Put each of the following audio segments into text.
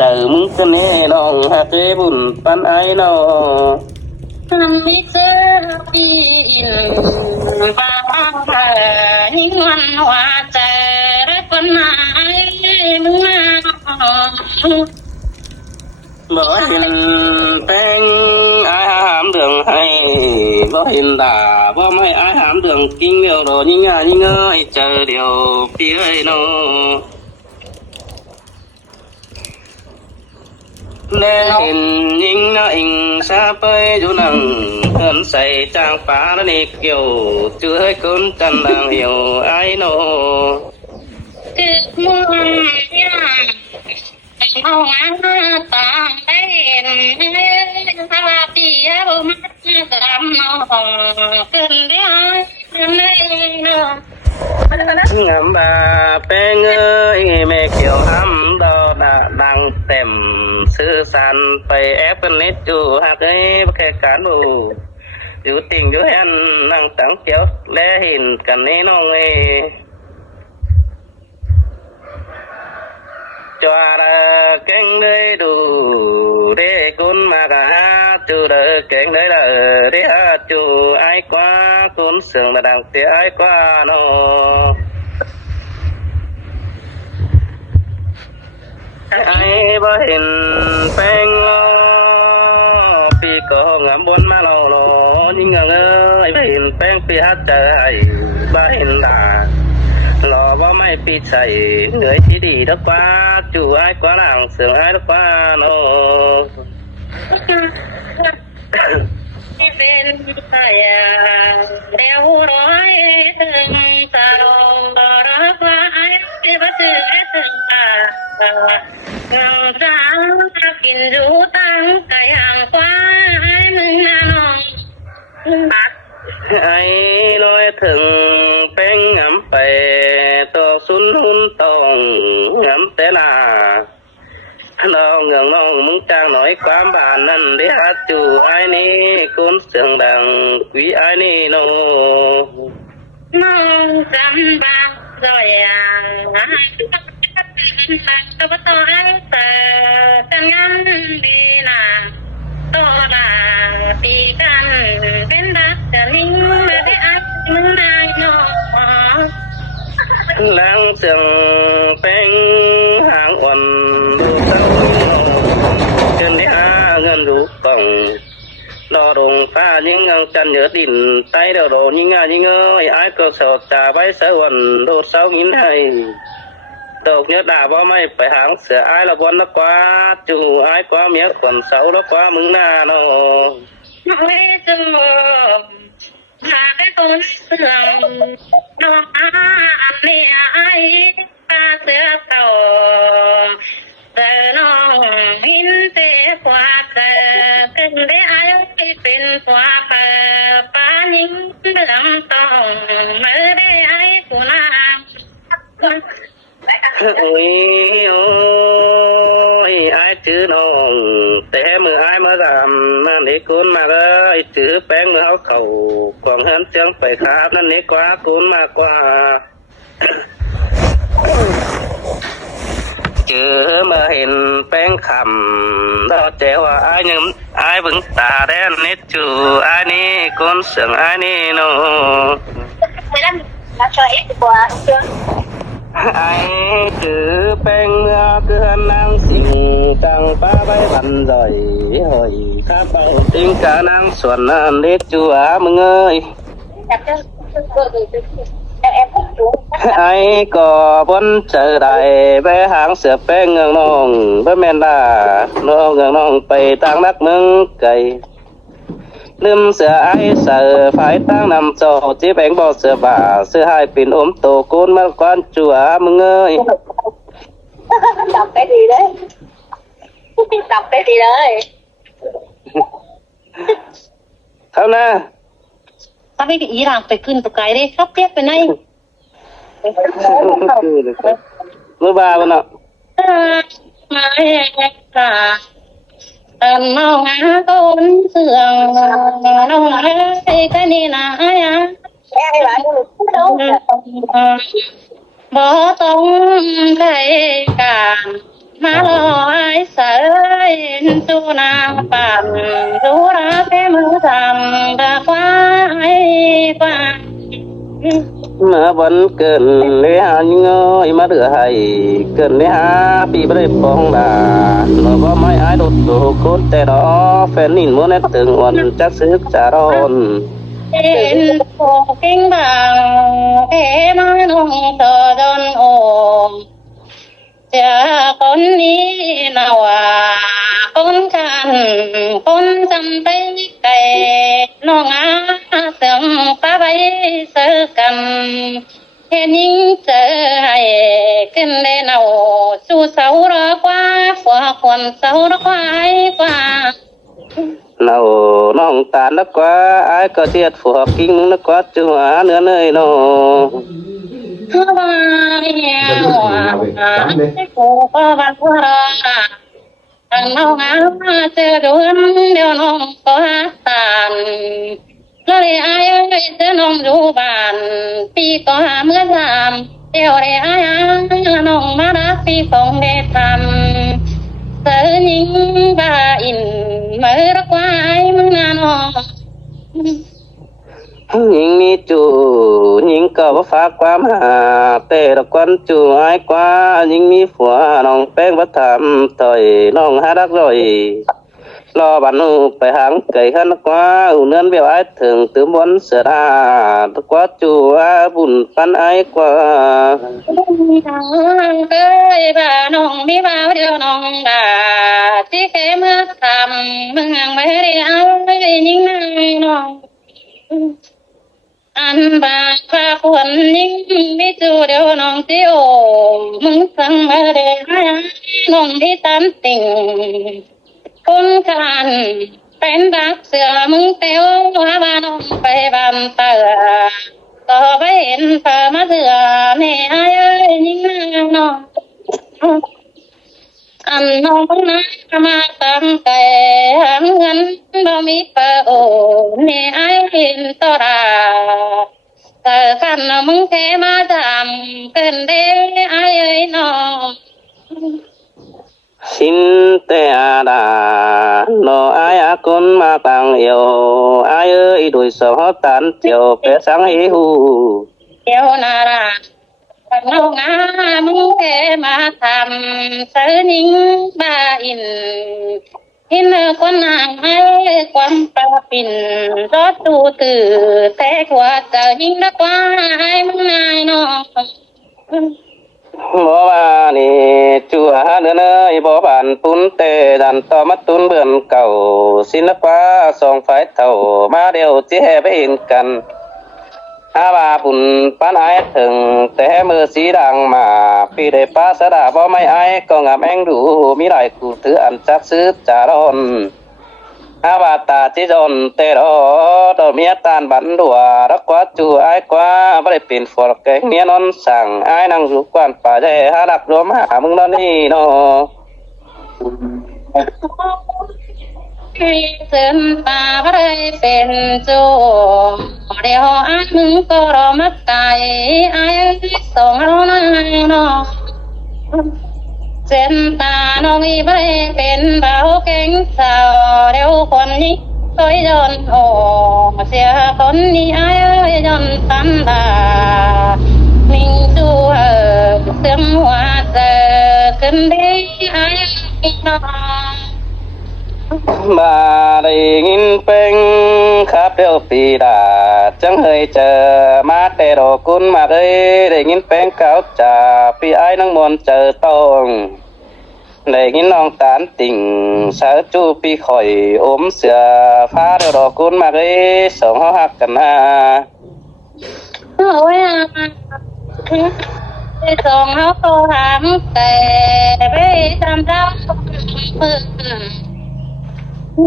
từมึงกันแน่น้องหากเอ้บุญปันไอ้น้อทำไม่เจอปีนบางเธอยิ่งวันว่าเจอได้คนไหนมึงมาบ่เห็นแป้งai hàm đường hayบ่ห็นด่าบ่ไม่ai hàm đường kinh điều đồ như ngà như ngơi chờ điều phía nó nè hình nhìn nó hình xa bơi chỗ nằng thân say trang phá nó đi kiểu chưa hơi cơn chân đang hiểu ai nó คือมึงเอางานตามได้เห็นสวัสดีผมจะทำน้องขึ้นเรื่องเลยเนาะ ngắm bà bé ơi mẹ kiểu hăm đó đã đang tèm sư san phải ép con nết chủ hạt ấy cái cán đủ dù tình dù hẹn năng trắng chéo lẽ hình cần ấy nó nghe cho là cánh đấy đủ để con mà cả chủ đỡ cánh đấy là để chủ ai quá con sướng là đằng tiếc ai quá nó aiบ่เห็นแป้งล้อปีก็งามบนมาล้อล้อยิ่งเงยบ่เห็นแป้งปีฮัดใจบ่เห็นด่ารอบ่ไม่ปีใส่เหนื่อยที่ดีดักฟ้าจู่ไอ้กว่าหลังเสืองไอ้ดักฟ้าโนที่เป็นสายเดียวร้อยถึงตาลงรักว่าไอ้ที่บัดถึงถึงตาเงาจ้างกินจูตั้งไก่ห่างกว่าไอ้มึงน่ะน้องบัดไอ้ลอยถึงแป้งงามไปตัวสุนหุ่นตองงามแต่ละน้องเงืองน้องมึงจ้างหน่อยความบานนั่นได้ฮัดจู่ไอ้นี่คนเสียงดังวิไอ้นี่โนน้องจำบางดอยอ่างตัวต่อไอ้เตอกันงั้นดีนะตัวละตีกันเป็นรักจะลิงไม่ได้อัดมึงได้น้อง lãng sương bén hàng uẩn đủ sâu chân đi ngân rú cổng đò đồng pha những ngang chân nhớ đỉnh tay đầu đồ những ơi ai cơ sở trà bay sở uẩn đồ sáu nghìn hay đầu nhớ đà bao may phải hàng sửa ai là con nó quá chủ ai quá mía quần xấu nó quá mừng na nó mà cái con sườn nó ăn đi ai ta sữa tàu giờ nó hin tê qua cờ kinh để ai bên qua cờ ba những đường tàu mới để ai của nàng ôi ôi ai chứ nó té mưa ai mới làm để cún mà ơi chứ bén mưa áo cầu còn hơn chẳng phải khác nên nếu quá cún mà qua chứ mà hiện bén khẩm đó chéo ai nhưng ai vẫn tà đen nét chủ ai ni con sướng ai ni nó 15 cho hết quá chưa ai cứ bén mưa cứ nắng xinh trăng phá bay bắn rồi hồi khác bay tiếng cả nắng xuân nét chủ mừng ơi ai có bốn chờ đại bé hàng sửa bé ngang nong bé men đà nó ngang nong bay tăng đắc mừng càyลืมเสือไอ้เสือฝ่ายตั้งนำโจที่แบงบอกเสือบ่าเสือให้ปิ่นอมโตโกนมาก้อนจั่วมึงเอ้ย đọc cái gì đấy đọc cái gì đấy เข้านะ sao bây ý rằng phảiขึ้นตัวไกลได้ครับเรียกไปไหน มือบาบเนาะ มาแหกตาน้องต้นเสื่องน้องไอ้กันนี่นะบ่ต้องใครการมาลอยส ยจูนางปั่นรู้รักแค่มือทำตะควายกว่า เมื่อวันเกินเลยหาเงยมาเดือให้เกินเลยหาปีบริปองดาเราก็ไม่อายดดโตโคตรแต่ดอแฟนนินมัวแนตึงวันจักซึกจารอน เป็นโปกิ้งบางเอ๋มาลงต่อจนโอมจากคนนี้นาว่าคนกันคนจำไปไกลน้องอาเสียงป้าไปเสือกันเห็นยิ่งเจอให้ขึ้นได้เนาสู่เสารอกว่าฝัวควรเสารอกว่า เราน้องตาลนักกว่าอายก็เทียดฝัวกิ้งนักกว่าจัวเนื้อเนยโน Hãy subscribe cho kênh Ghiền Mì Gõ để không bỏ lỡ Nhìn mi chủ nhìn cờ phá quá mà tê là quan chủ ai quá nhìn mi phủa nòng bén bắt thảm thời nòng hát đắc rồi lo bản nu phải hàng cày hơn quá ủ nơn biểu ai thường tứ muốn sửa ra quá chủ ai bùn pan ai quá ơi bà nong mi bao điều nong đà chỉ cái mưa thầm mừng hàng mấy đi ai những ngày nong anh bà pha quần những mi chu điều nong tiêu mừng sang mấy đi ai nong đi tan tình con canเป็นรักเสือมึงเตียวว่าบ้านองไปบ้านเตือก็ไปเห็นเธอมาเสือแม่เอ้ยยิ่งน้องอันน้องนั้นมาตั้งแต่หางเงินบ่มีเปิดโอ้แม่เอ้ยเห็นตอราเธอกันมึงแค่มาทำเกินเด้เอ้ยน้อง xin tê đà nó ai con mà tăng yêu ai ơi đuổi sợ hót tán chiều bé sáng hí hù เดี๋ยวนาราน้องอามึงแค่มาทำเสือนิ่งบ้าอินหินคนห่างให้ความปลาปิ่นรถตูตื่อแต่กว่าจะยิ่งนักว่าให้มึงนายน้อง บ่ว่านี่จัวเนื้อเนยบ่บานปุ้นเตดันต่อมาตุนเบื่อนเก่าสินกว่าสองฝ่ายเท่ามาเดียวที่แห่ไปเห็นกันอาบาปุ่นปานไอถึงแต่มือสีดังมาปีได้ป้าสะดาบ่ไม่ไอก็งามแองดูมีหลายกูถืออันจักซื้อจารอนอาบาตาจิจนเตรอดอกเมียตานบันดัวรักกว่าจูไอกว่าบ่ได้เป็นฝนแกงเมียนอนสั่งไอนั่งอยู่กวนป่าใจหาดักรวมหามึงนอนนี่เนาะ เส้นตาอะไรเป็นโจเดี๋ยวอามึงก็รอมาตายไอ้ส่งเราหน่อยน้องเส้นตาน้องอีไม่เป็นเบาเก่งสาวเดี๋ยวคนนี้ก็ยนโอ้เสียคนนี้ไอ้ยนตันดามิงจูเสียงหัวเจอขึ้นดีไอ้น้อง mà đây nghìn bên khắp đều pì đà chẳng hơi chờ má tê đồ cún mà đây để nghìn bên cáo trà pì ai năng muốn chờ tông để nghìn nong tán tình sao chu pì khỏi ốm sữa phá đều đồ cún mà đây sống ho hạc cần à ôi à cái sòng nó tô thảm tè với tam rau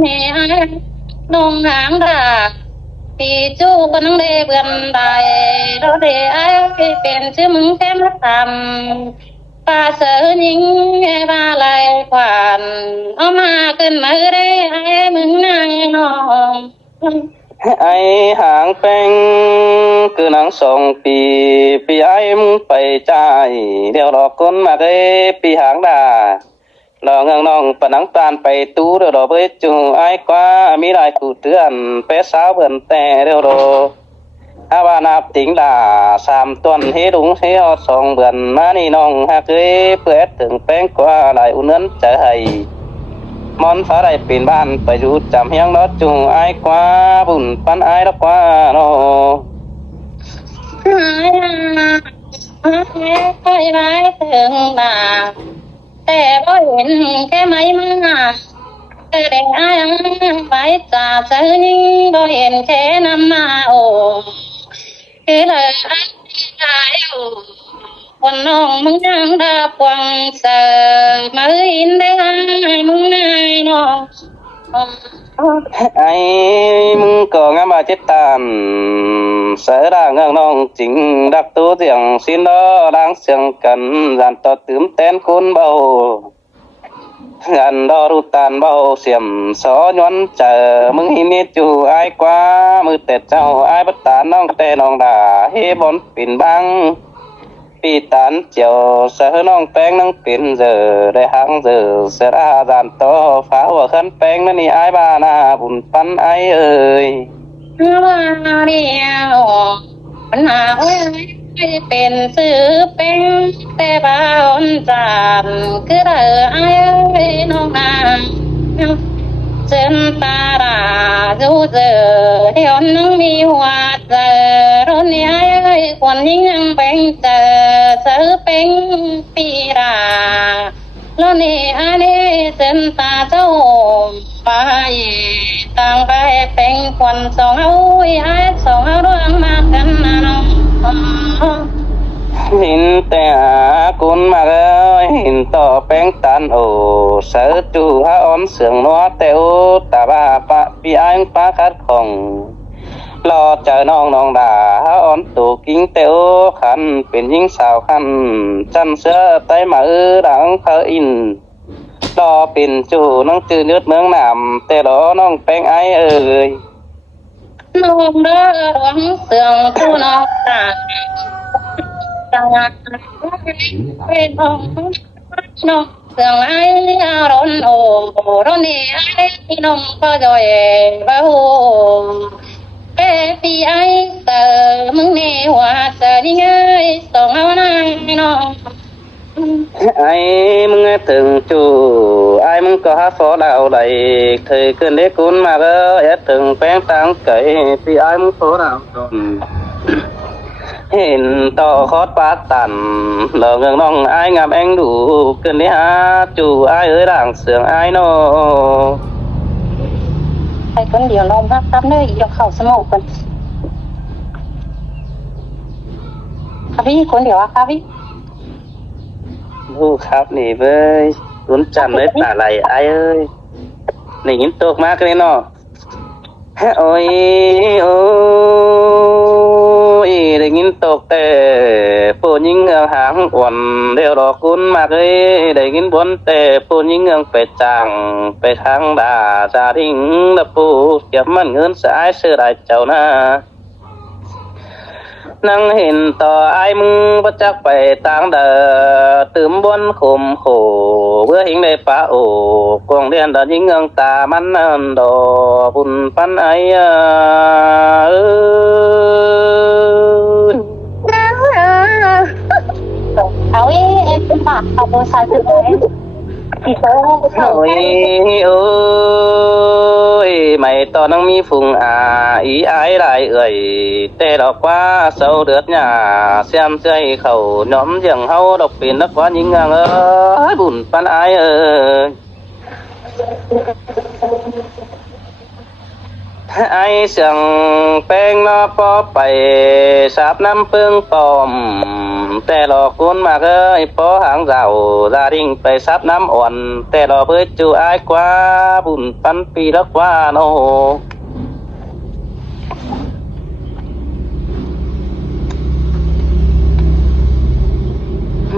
nè nông hàng đà thì chú con đê vườn đài đó để aiเป็นชื่อมึงแค่มาทำป้าเสือยิงป้าลายขวานเอามาขึ้นมาได้ไอ้มึงนางน้อง ai hàng bên cứ nắng sông pì ai phải chạy đeo đỏ con mà cái pì hàng đà รอเงงน้องปนังตานไปตู้เดี๋ยวรอเบยจูไอ้กว่ามีหลายกูเตือนไปสาวเบิ่นแต่เดี๋ยวรออาว่านับติงด่า3ต้นเฮดุงเฮอด2เบือนมานี่น้องหากเคยเปิดถึงแป้งกว่าหลายอุ่นเนินใจมอนฟ้าได้เป็นบ้านไปอยู่จำเฮียงรถจูไอ้กว่าบุญปันไอ้รักกว่าโน ไปไว้ถึงบ่าแต่บ่เห็นแค่ไหมมาแต่เด็กอ้ายไปจ่าเจอยิ่งบ่เห็นแค่นำมาโอ้คือเลยอ้ายตายโอ้วันน้องมึงยังดาปวังเสมาอินได้มึงนายน้อง ไอ้มึงก็งามบาจิตตานเสือด่างเงืองน้องจริงดักตัวเสียงสินดอดังเสียงกันยันต่อตื่มเต้นคุณเบายันดอรูตานเบาเสียมสอย้อนเจอมึงหินิดอยู่ไอ้กว่ามือแต่เจ้าไอ้บัตตาน้องแต่น้องด่าเฮบอนปิ่นบังปีตานเจียวเสือน้องแป้งนั่งเป็นเจอได้หังเจอเสืออาดานต่อฟ้าหัวขันแป้งนั่นนี่ไอ้บ้านาบุญปันไอ้เอ้ย ว่าเดียวปัญหาว่าเป็นซื้อเป็นแต่บ้านจานคือเธอไอ้น้องนาเจนตาราจูเจอเดี๋ยวน้องมีหัวเจอรถนี้ไอ้คนยิ่งยังเป็นเจอซื้อเป็นปีราแล้วนี่อันนี้เจนตาเจ้าไปต่างไปเป็นคนสองเอาไอ้สองเอาเรื่องมากันนะน้อง หินแต่หากุนมาเลยหินต่อแป้งตันโอเสือจูฮาออนเสียงนัวเตวตาบ้าปะปีอังปะคัดของรอเจอน้องน้องด่าฮาออนตูกิ้งเตวขันเป็นยิงสาวขันจันเสือไตมาดังเพออินรอเป็นจูน้องจืดยืดเมืองนำแต่รอน้องแป้งไอเอ้ย น้องเด้อหลวงเสื่องผู้น้องตาจังหวัดเป็นน้องน้องเสื่องไอ้อารอนโอ้รอนนี่ไอ้น้องก็จอยบ้าโหเป้ปีไอ้เตอมึงนี่หัวเตอนี่ไงส่งเอาหน้าน้อง ไอ้มึงถึงจู่ไอ้มึงก็หาฟอดาวไหลเคยขึ้นเด็กคุณมาก็เอ็ดถึงแป้งตังไก่พี่ไอ้มึงฟอดาวตนเห็นต่อคอดปากตันเหล่าเงินน้องไอ้งามแองดูขึ้นได้หาจู่ไอ้เอ้ยด่างเสียงไอ้โน ไปคนเดียวลมพักครับเนยยกเข่าสมองกันครับพี่คนเดียวอะครับพี่ ลูกครับนี่เว้ยลุ้นจันเลยตาไหลไอ้เอ้ยนี่ยินตกมากเลยเนาะโอ้ยโอ้ยได้ยินตกแต่ปูยิงเงืองหางอ่อนเดี๋ยวรอคุณมากเลยได้ยินบนแต่ปูยิงเงืองไปจังไปทางด่าจาดิ่งแล้วปูเก็บมันเงินสายเสื้อได้เจ้าหน้านั่งเห็นต่อไอ้มึงประจักไปต่างเดินตื่มบนขมโขเพื่อหิงได้ปะโอกองเรียนดอยิงเงืองตามันนั่นดอบุญปันไอ้เอาเอ๊ะเป็นปากเอาโบสายถึงเลยที่โต โอ้ยโอ้ยไม่ตอนนั่งมีฟุงอีไอ้ไรเอ่ยแต่ดอกว่าเศร้าเดือดหน้าเสียมใจเขาน้อมยังเฮาดอกเป็นนักว่ายิงเงืองบุญปันไอ้ไอ้เสียงแป้งนอปอไปสาบน้ำเปิงปอมแต่หลอกคนมากเอ้ยปอหางเจ้าดาดิ่งไปซับน้ำอ่อนแต่หลอกเพื่อจูอายกว่าบุญปันปีละกว่าโน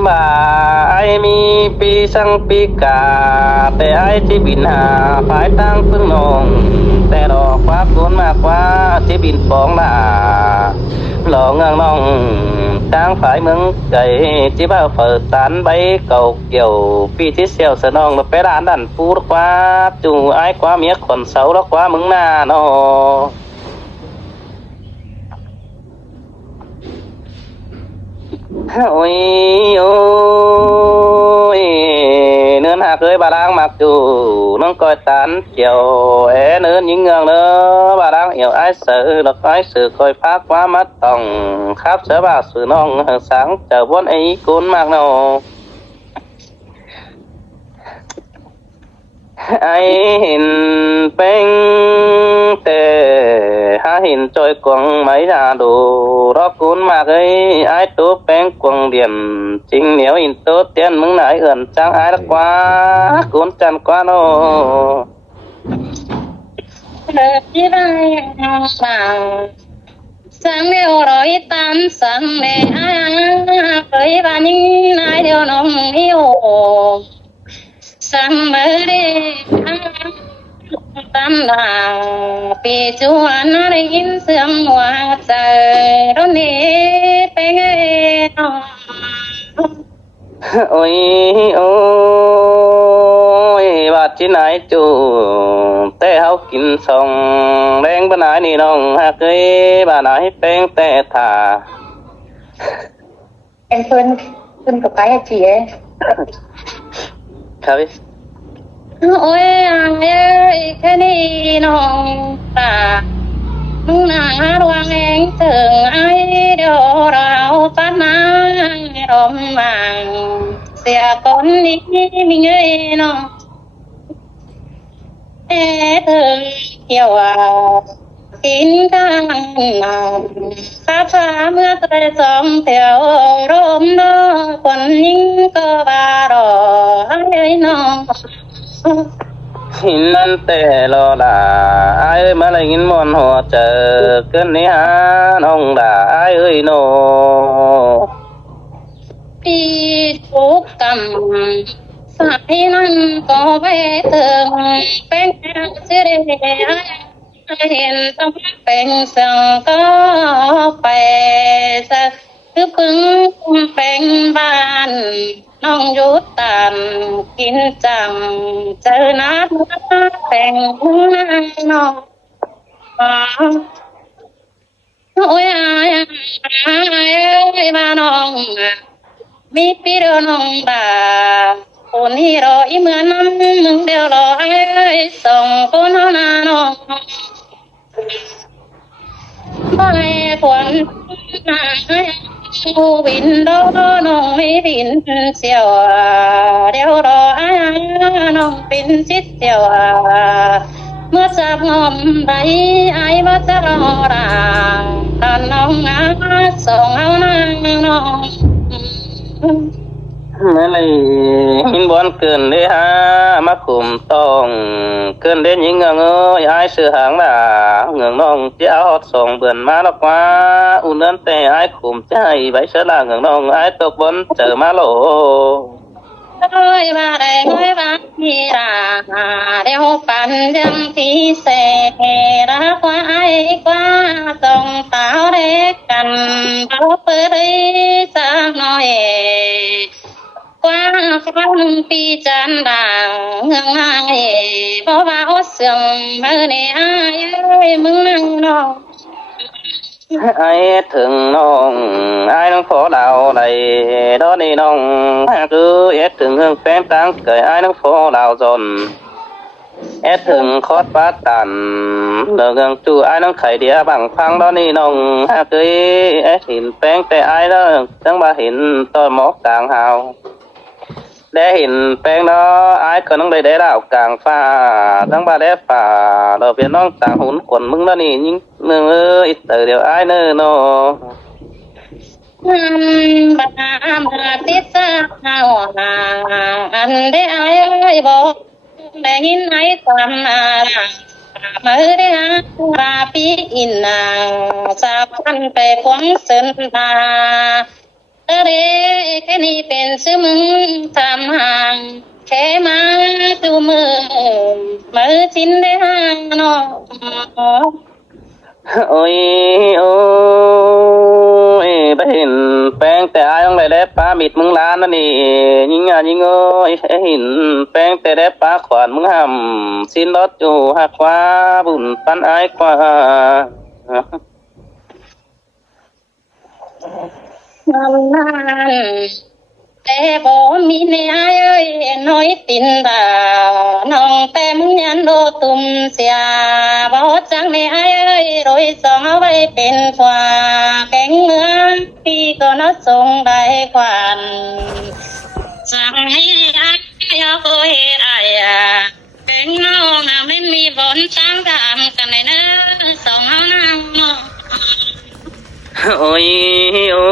บ่าไอมีปีสังปีกาแต่ไอที่บินหาภายตั้งพึ่งนองแต่ดอกฟ้าฝนมากกว่าที่บินฟองลาหลอกเงืองน้องแต trang phải mừng cày chỉ bao phở tán bay cầu kiểu phi chỉ xèo sờ nong nó bé đàn đàn phu đó quá chủ ai quá miếc còn xấu đó quá mừng na nó ôi ôi nương hạc ơi bà đang mặc dù nó coi tán chiều é nương những ngang nữa bà đang hiểu ai sợ được ai sự coi phát quá mất tòng khắp sở bà sự non sáng chờ bốn ấy cuốn mặc nào ai hình bánh tề ha hình trôi quăng mấy ra đồ đó cuốn mặc ấy ai tốt bánh quăng điểm chính nếu hình tốt tiền mừng nãy gần trang ai đã quá cuốn chăn quá nó đi vai vàng sáng đều rồi tan sáng để với và những ai đều nồng yêu sáng mới đi tâm là vì chúa nó đi in sương hoa trời đó nè bên ấy ôi ôi bà chỉ nãy chủ tê hao kín sông đen bên nãy nì nông hạt ấy bà nãy bén tê thả em Phương có cái chị ấy Khơi ôi ơi cái này nó ta nà đoan anh thường ai đều rào phát ná rộm vàng xìa con đi mình ơi nó thường hiểu kín càng pháp phá mưa trời sông theo rộm đó còn những cơ bà đỏ ấy nó hin tê lo là ai ơi mà lại nghìn mòn hồ chờ cơn ní ha nông đã ai ơi nô đi thuốc cầm phải năng có vẻ thường bên sẽ để ai hiện tâm bên sân có phải sa cứ bưng bên bàn nong rút tàn kín chẳng chờ nát bên nó ôi ai ai mà nong mi pi đồ nong bàคนที่รออีเมื่อนั้นมึงเดียวรอไอ้ส่งคนเท่านั้นบ่ให้ควรนาผู้บินโดน้องไม่บินเสียวเดียวรอไอ้น้องบินชิดเสียวเมื่อจับงอมใบไอ้ว่าจะรอรางตอนน้องงาส่งเอานางน้อง mới lại hin bón cơn đấy ha mắc cùm tòng cơn đến những ngang ơi ai sự hàng là ngưỡng nong chỉ áo hot sòng vườn má nó quá u nến tè ai cùm chạy bảy sẽ là ngưỡng nong ai tục bón chờ má lộ ôi bà đây ôi bà đi ra đeo bàn đêm thì xe đã qua ai qua dòng táo để cần bao bữa đấy sao nói qua phong pi chân đàng ngưng ai bỏ vào sương mơ này ai ơi mừng nó ai thường nong ai nó phó đào này đó đi nong cứ ép thường hương phém tăng cười ai nó phó đào dồn ép thường khót bát tàn lờ gần chu ai nó khởi đĩa bằng phăng đó đi nong cứ ép hình phém tay ai đó chẳng ba hình tôi móc càng hào để hình phém đó ai còn nó đây để đào càng pha chẳng ba để pha đầu phía nó càng hún quần mưng đó đi nhưng ít từ điều ai nữa nó bà tiết ra nào anh để ai ơi bỏ để nhìn ai làm mới để bà pi in sao ăn về quán sơn đây cái nàyเป็นซื้อมึงทำห่างแค่มาดูมือชิ้นได้ห่างเนาะ โอ้ยโอ้ยไปเห็นแป้งแต่อายต้องไปได้ปลาบิดมึงล้านนั่นนี่ยิงอ่ะยิงเอ้ยเห็นแป้งแต่ได้ปลาขวานมึงห่ำสิ้นรถอยู่หักว่าบุญปันอายกว่า นั้นแต่บ่มีในอายเอ้ยน้อยตินตาน้องแต่มึงยันโดตุ่มเสียบ่จังในอายเอ้ยโรยสองเอาไว้เป็นกว่าแกงเมืองพี่ก็น่าทรงได้ควันสั่งให้อายอย่าโอยอายแกงน้องไม่มีบนช้างดำกันเลยนะสองเอานาง โอ้ยโอ้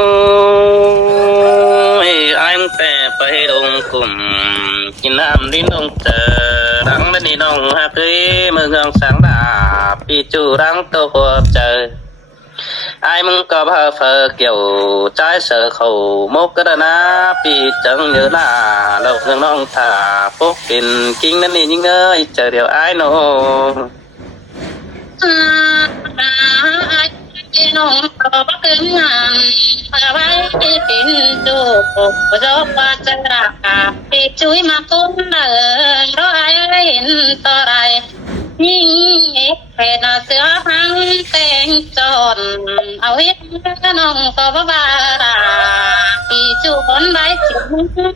ยไอ้มึงแต่ไปลงกลุ่มกินน้ำลิ้นลงเจอรังนั่นนี่น้องฮักเอ้ยเมืองสังดาปีจูรังตัวเจอไอ้มึงก็พาเฟอเกี่ยวใจเสือเขามกกระนาปีจังเนื้อหน้าเราเรื่องน้องถ่าพวกกินกิ้งนั่นนี่ยิ่งเอ้ยเจอเดี๋ยวไอ้โน น้องก็บ่เกินงานพาไว้เป็นจูบจบว่าจะรักปีจุยมาคุ้นเดินรอไอ้เห็นต่อไรยิ่งเป็นเสือพังแต่งจนเอาเห็นน้องก็บ่บาราปีจูคนใบจิ้ม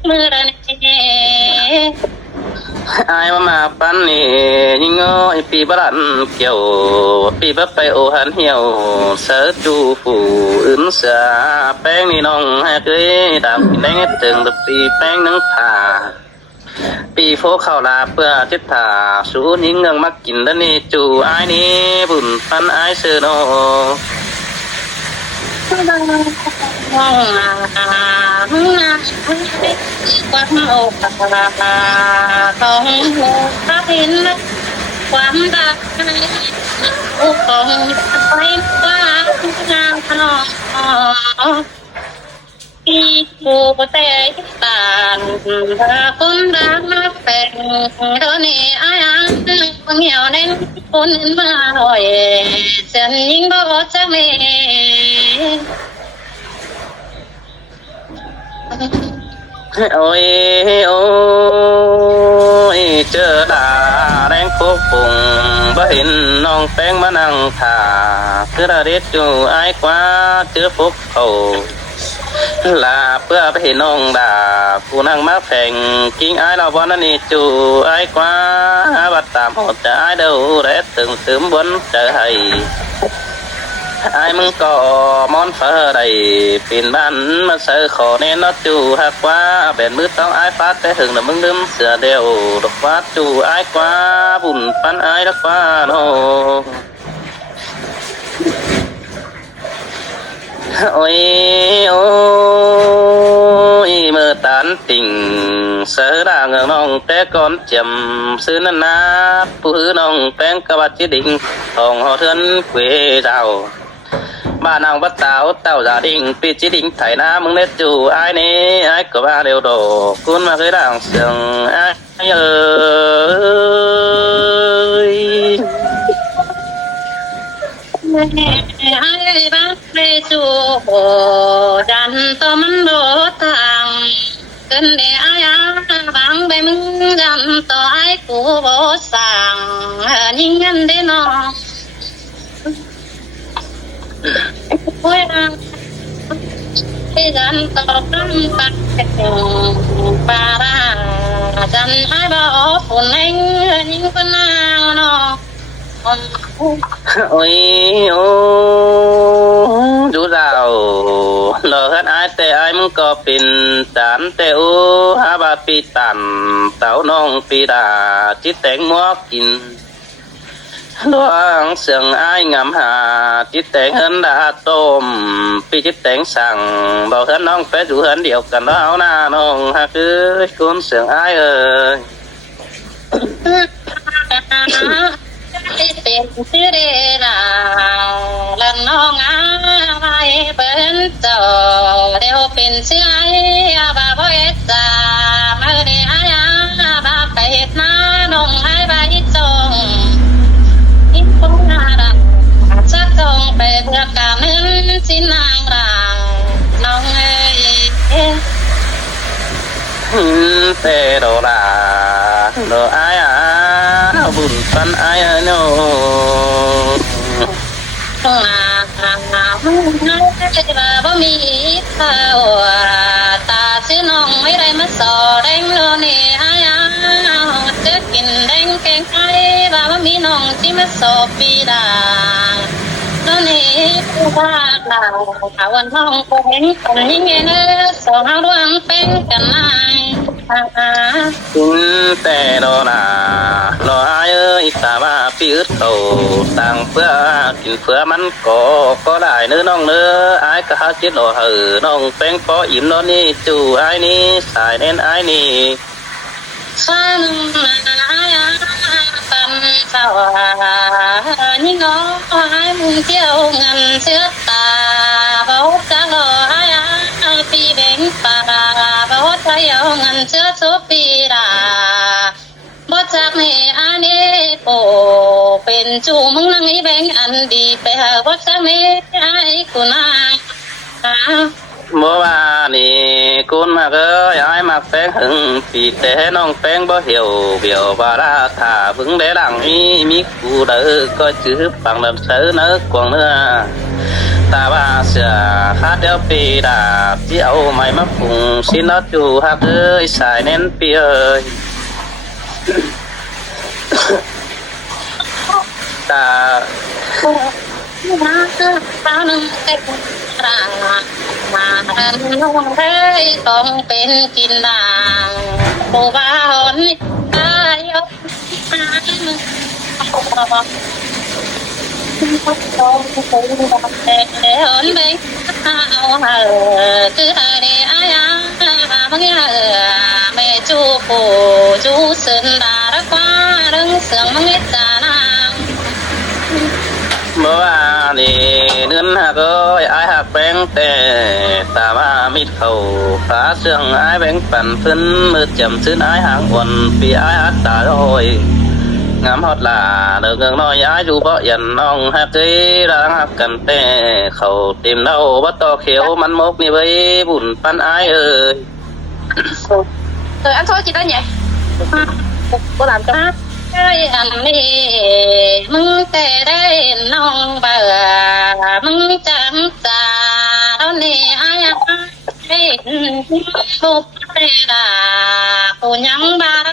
มือระเน อายมาปันนี่ยิงเอ้ยปีบรันเกี่ยวปีบไปโอหันเหี่ยวเสือจูฝูอื่นเสือแป้งนี่น้องให้เคยดาวกินได้เงี้ยถึงตปีแป้งนังผ่าปีโฟเข้าลาเพื่อทิศถาสูยิงเงืองมักกินแล้วนี่จูอายนี่บุญปันอายเสือโน ความอกของพระพินความรักของไปว่างามขนมที่ผู้แต่ตานพระคุณรักนักแต่งเท่านี้อายังเหี่ยวเน้นคนมาหน่อยเส้นยิ่งบ่จักเลย โอ้ยโอ้ยเจอดาแรงโคกปุ่งบ่เห็นน้องแป้งมานั่งถ่าเพื่อเด็ดอยู่อายกว่าเจอพวกเขาลาเพื่อไปเห็นน้องด่าผู้นั่งมาแฝงกิ้งอายเราบ่นั่นนี่จูอายกว่าบัดตามหดจะอายเด้อแรดถึงบนเจอให้ไอ้มึงก็มอนเฟอร์ได้ปีนบ้านมาเสือขอเน้นนอจูหักว่าเป็นมือต้องไอ้ฟาดแต่ถึงน่ะมึงลืมเสือเดียวดอกฟาดจูไอ้กว่าบุญปันไอ้ดอกฟ้าโนโอ้ยโอ้ยเมื่อตันติ่งเสือด่างน้องแต่ก่อนจำซื้อนันนาผู้หือน้องแป้งกระบัดจีดิ่งทองหอเทือนเกวเจ้าบ้านนางวัดเต่าเต่าจ่าดิ่งปีจีดิ่งไถนามึงเล็ดจูไอ้นี่ไอ้ก็บ้าเร็วโดคุณมาเคยด่างเสียงไอ้เอ้ย ai bác lê chu đàn to mắn đổ thang cần để ai bang bê mưng đàn to ai cụ bố sàng nhìn nhân đến nó quê đàn to cắm bạc bà ra đàn ai bỏ phun anh những con nào nó ôi ô chú rào lỡ hết ai tê ai muốn có pin tán tê u ha ba pi tàn táo nong pi đà chít tén mua kín loang sườn ai ngắm hà chít tén hơn đã tôm pi chít tén sằng bảo hơn nong phải rủ hơn điều cần đó áo na nong ha cứ cuốn sườn ai ơiเป็นชื่อเดลาวลันน้องอาไว้เป็นเจ้าเดียวเป็นชื่อไอ้บาบ่เอ็ดจ่าเมื่อเดียบาไปเฮ็ดนาน้องไอ้ใบจงอินคงนาดักจักจอ กาเนินสินางรางน้องเอ๋ย แต่โดราโดอายบุญปันอายโน บ่มีข้าวตาซื้อน้องไม่ได้มาสอแดงโลนี่หายาเจอกินแดงแกงไก่บ่มีน้องที่มาสอปีดาโลนี่ว่าดาววันน้องก็เห็นคนยิ่งเงี้ยเนอสองเอาดวงเป็นกันนายแต่โดราโดอายตาว่าปีอึดโตต่างเพื่อกินเพื่อมันก็ได้เนื้อน้องเนื้ออายก็หาจิตโลหือน้องแป้งปออิ่มโนนี่จู่อายนี่สายเน้นอายนี่ข้านึงนาปันสาวนี่น้องให้มึงเที่ยวเงินเสื้อตาบอกจะรอให้ปีแบงป่าบอกจะเอาเงินเสื้อสุปีดาบ่จากให้อันนี้โปเป็นจูมึงนั่งไอ้แบงอันดีไปหาบ่จากให้ไอ้กูนางเมื่อวานนี่คุณมาก็ย้ายมาแป้งหึงปีแต่น้องแป้งบ่เหี่ยวเบี่ยวบาราถาพึ่งได้ดังมีกูเด้อก็จื้อปังเดิมเสือเนื้อกวางเนื้อตาว่าเสือคาเดียวปีดาที่เอาไม้มาปรุงสินอจูฮักเอ้ยสายเน้นปีเอ้ยตาตาหนึ่งเต็มร่างมาน้องเอ้ยต้องเป็นกินด่างปูบ้าหอนตายเอาต้องเป็นเดี๋ยวเบ่งเอาเหอะคืออะไรอาญาบางอย่างแม่จูปูจูสินดารักว่าเรื่องเสื่อมมังเล็ดจานาง เมื่อวานนี่เนื้อหักเอ้ยอายหักแป้งแต่ตาว่ามิดเขาขาเสื่องอายแบงปั่นพื้นมือจำซื้ออายหางอ่อนปีอายหัดตาโอยงามฮอดลาเดินเงินน้อยอายอยู่บ่ยันน้องหักเอ้ยรังหักกันแต่เขาเต็มเล่าบ่ต่อเขียวมันมกนี่เว้ยบุญปันอายเอ้ยanh thôi chị đó nhỉ cô làm cho ơi anh đi mừng tê đây nong bờ mừng chẳng xa đó nè ai ai cô tê là cô nhắn ba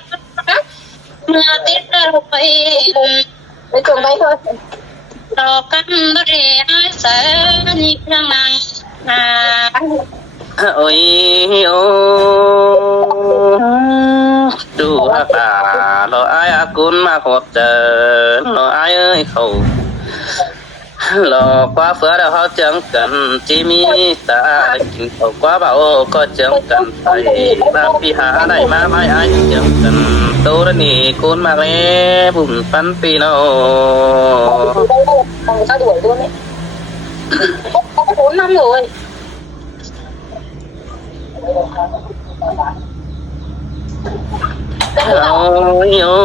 mưa tết đâu phải để chuồng bay thôi đò cắn đó để ai sợ như thằng này ôi ôดูตาเราอายอากุนมาขอบเจอเราอายเอ้ยเขาเราคว้าเฟือแล้วเขาเจังกันจีมีตากินเขาคว้าเบาก็เจังกันไปตามปีหาได้มาไม่อายเจังกันตัวนี่คุณมาเลยบุญปันปีโนsao đuổi luôn đấy có 4 năm rồi ôi ô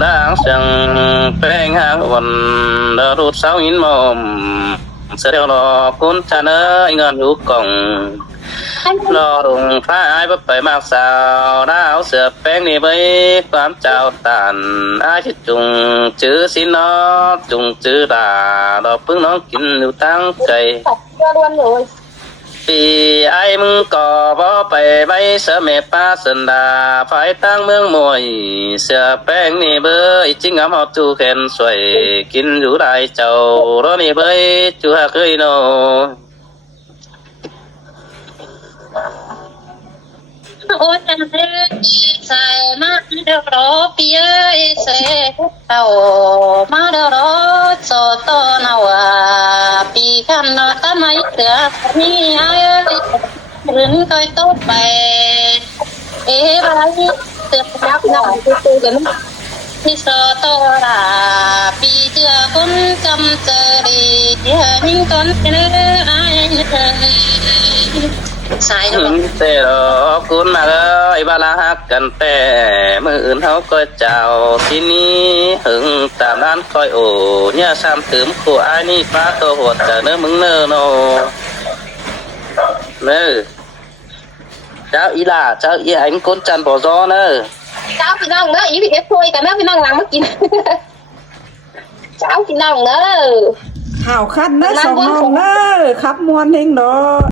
đang chẳng bèn hàng quần đỡ rút sáu nghìn mồm sẽ đeo lo cuốn cha nơ anh ngân hú cổng lo đùng phá ai bất phải mặc sao đã áo sửa bèn đi với quán chào tàn ai chết trùng chữ xin nó trùng chữ đà đỏ phưng nó kín lưu tăng cây luôn rồi ปีไอ้มึงก่อบ่ไปใบเสือเมป้าสันดาไฟตั้งเมืองมวยเสือแป้งนี่เบยจิ้งงามหอบจูแขนสวยกินอยู่ได้เจ้ารอนี่เบยจูหักเคยโนโอ้ยจังเอ้ยใส่มาเดี๋ยวรอปีเอ้ยเสียเต่ามาเดี๋ยวรอโซโตนาวาปีกันนอตาไม่เสือนี่ไอ้เอ้ยถึงเคยโตไปเอ๋บาลีเสือยักษ์ nào từ từ đến ที่โซโตราปีเจือคุณจำเจอดียิ่งต้นเนื้อไอ้ สายแล้ว เตรอคุณมาเอ้ยบาลาฮักกันแต่มืออื่นเขาก็เจ้าที่นี้หึงตามร้านคอยโอเนี่ยซ้ำถึมขู่อ้ายนี่ฟ้าตัวหัวเจอเนื้อมึงเนื้อโนเนื้อเจ้าอีหล่าเจ้าอีอันก้นจันบ่อซอเนื้อ เจ้าพี่น้องเนอะอีพี่เอฟคุยกันแม่พี่น้องหลังมากินเจ้าพี่น้องเนอะ ข่าวคันนะสองน้องเนอะครับมวนเฮงเนาะ